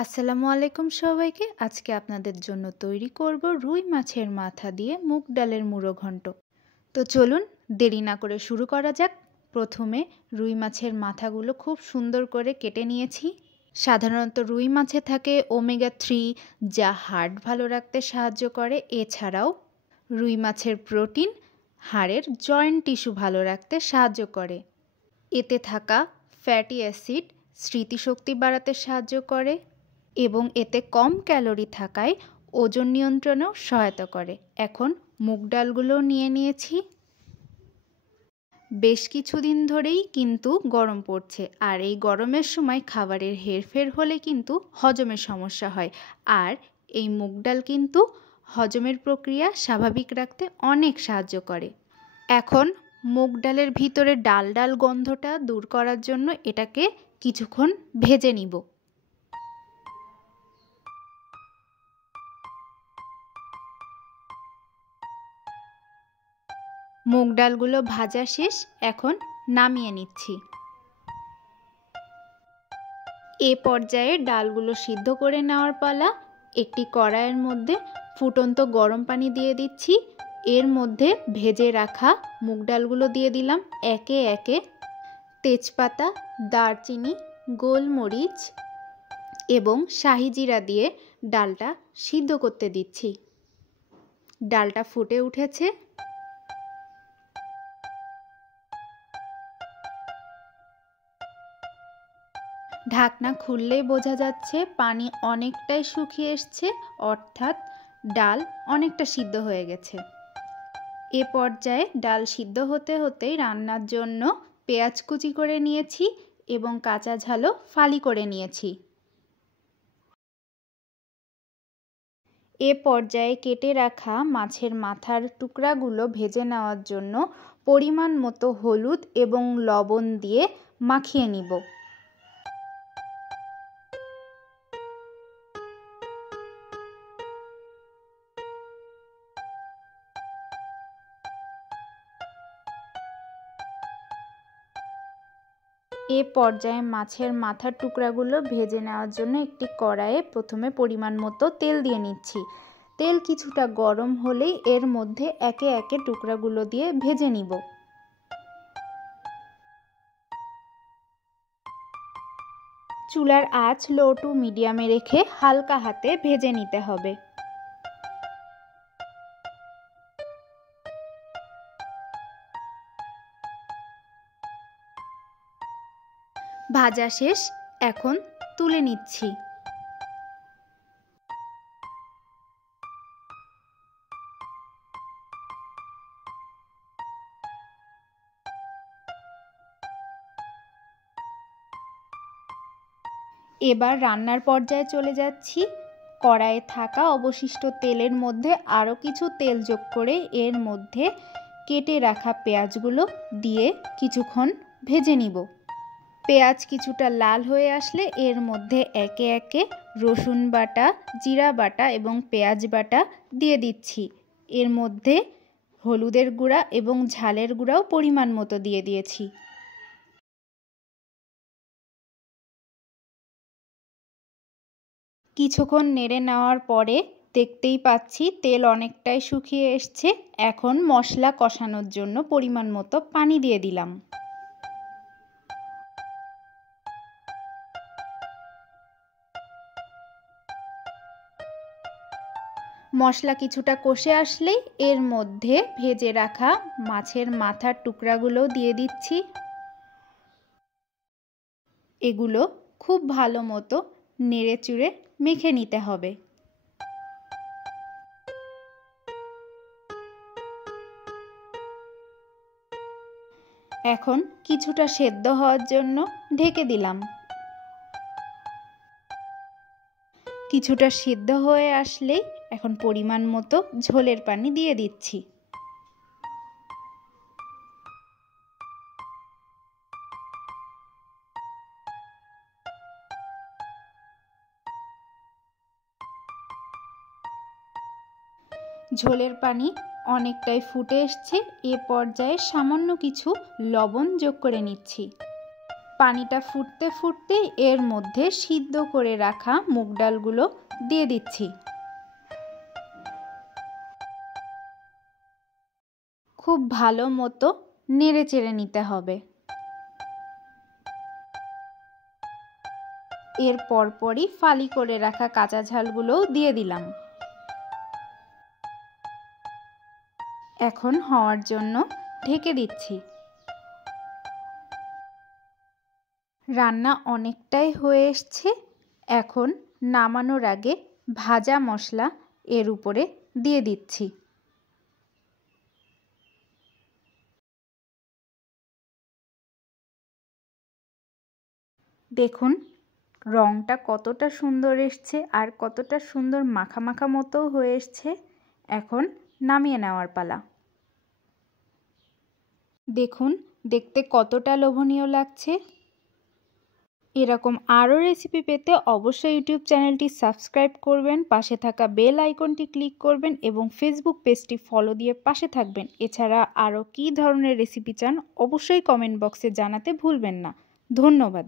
আসসালামু আলাইকুম সবাইকে। আজকে আপনাদের জন্য তৈরি করব রুই মাছের মাথা দিয়ে মুগ ডালের মুড়ো ঘন্ট। তো চলুন দেরি না করে শুরু করা যাক। প্রথমে রুই মাছের মাথাগুলো খুব সুন্দর করে কেটে নিয়েছি। সাধারণত রুই মাছে থাকে ওমেগা 3, যা হার্ট ভালো রাখতে সাহায্য করে। এছাড়াও রুই মাছের প্রোটিন হাড়ের জয়েন্ট টিস্যু ভালো রাখতে সাহায্য করে। এতে থাকা ফ্যাটি অ্যাসিড স্মৃতিশক্তি বাড়াতে সাহায্য করে এবং এতে কম ক্যালোরি থাকায় ওজন নিয়ন্ত্রণেও সহায়তা করে। এখন মুগ ডালগুলো নিয়ে নিয়েছি। বেশ কিছুদিন ধরেই কিন্তু গরম পড়ছে, আর এই গরমের সময় খাবারের হেরফের হলে কিন্তু হজমের সমস্যা হয়। আর এই মুগ ডাল কিন্তু হজমের প্রক্রিয়া স্বাভাবিক রাখতে অনেক সাহায্য করে। এখন মুগ ডালের ভিতরে ডাল ডাল গন্ধটা দূর করার জন্য এটাকে কিছুক্ষণ ভেজে নিব। মুগ ডালগুলো ভাজা শেষ, এখন নামিয়ে নিচ্ছি। এ পর্যায়ে ডালগুলো সিদ্ধ করে নেওয়ার পালা। একটি কড়াইয়ের মধ্যে ফুটন্ত গরম পানি দিয়ে দিচ্ছি। এর মধ্যে ভেজে রাখা মুগ ডালগুলো দিয়ে দিলাম একে একে। তেজপাতা, দারচিনি, গোলমরিচ এবং শাহি জিরা দিয়ে ডালটা সিদ্ধ করতে দিচ্ছি। ডালটা ফুটে উঠেছে। ঢাকনা খুললেই বোঝা যাচ্ছে পানি অনেকটাই শুকিয়ে এসছে, অর্থাৎ ডাল অনেকটা সিদ্ধ হয়ে গেছে। এ পর্যায়ে ডাল সিদ্ধ হতে হতেই রান্নার জন্য পেঁয়াজ কুচি করে নিয়েছি এবং কাঁচা ঝালও ফালি করে নিয়েছি। এ পর্যায়ে কেটে রাখা মাছের মাথার টুকরাগুলো ভেজে নেওয়ার জন্য পরিমাণ মতো হলুদ এবং লবণ দিয়ে মাখিয়ে নিব। এ পর্যায়ে মাছের মাথার টুকরাগুলো ভেজে নেওয়ার জন্য একটি কড়াইয়ে প্রথমে পরিমাণ মতো তেল দিয়ে নিচ্ছি। তেল কিছুটা গরম হলেই এর মধ্যে একে একে টুকরাগুলো দিয়ে ভেজে নিব। চুলার আঁচ লো টু মিডিয়ামে রেখে হালকা হাতে ভেজে নিতে হবে। ভাজা শেষ, এখন তুলে নিচ্ছি। এবার রান্নার পর্যায়ে চলে যাচ্ছি। কড়াইয়ে থাকা অবশিষ্ট তেলের মধ্যে আরও কিছু তেল যোগ করে এর মধ্যে কেটে রাখা পেঁয়াজগুলো দিয়ে কিছুক্ষণ ভেজে নিব। পেঁয়াজ কিছুটা লাল হয়ে আসলে এর মধ্যে একে একে রসুন বাটা, জিরা বাটা এবং পেঁয়াজ বাটা দিয়ে দিচ্ছি। এর মধ্যে হলুদের গুঁড়া এবং ঝালের গুঁড়াও পরিমাণ মতো দিয়ে দিয়েছি। কিছুক্ষণ নেড়ে নেওয়ার পরে দেখতেই পাচ্ছি তেল অনেকটাই শুকিয়ে এসছে। এখন মশলা কষানোর জন্য পরিমাণ মতো পানি দিয়ে দিলাম। মশলা কিছুটা কষে আসলেই এর মধ্যে ভেজে রাখা মাছের মাথার টুকরাগুলো দিয়ে দিচ্ছি। এগুলো খুব ভালো মতো নেড়ে চুড়ে মেখে নিতে হবে। এখন কিছুটা সেদ্ধ হওয়ার জন্য ঢেকে দিলাম। কিছুটা সিদ্ধ হয়ে আসলেই এখন পরিমাণ মতো ঝোলের পানি দিয়ে দিচ্ছি। ঝোলের পানি অনেকটাই ফুটে এসছে। এ পর্যায়ে সামান্য কিছু লবণ যোগ করে নিচ্ছি। পানিটা ফুটতে ফুটতেই এর মধ্যে সিদ্ধ করে রাখা মুগ ডালগুলো দিয়ে দিচ্ছি। খুব ভালো মতো নেড়ে চেড়ে নিতে হবে। এর পরপরই ফালি করে রাখা কাঁচা ঝালগুলোও দিয়ে দিলাম। এখন হওয়ার জন্য ঢেকে দিচ্ছি। রান্না অনেকটাই হয়ে এসছে। এখন নামানোর আগে ভাজা মশলা এর উপরে দিয়ে দিচ্ছি। দেখুন রংটা কতটা সুন্দর এসছে আর কতটা সুন্দর মাখা মাখা মতো হয়ে এসছে। এখন নামিয়ে নেওয়ার পালা। দেখুন দেখতে কতটা লোভনীয় লাগছে। এরকম আরও রেসিপি পেতে অবশ্যই ইউটিউব চ্যানেলটি সাবস্ক্রাইব করবেন, পাশে থাকা বেল আইকনটি ক্লিক করবেন এবং ফেসবুক পেজটি ফলো দিয়ে পাশে থাকবেন। এছাড়া আরও কী ধরনের রেসিপি চান অবশ্যই কমেন্ট বক্সে জানাতে ভুলবেন না। ধন্যবাদ।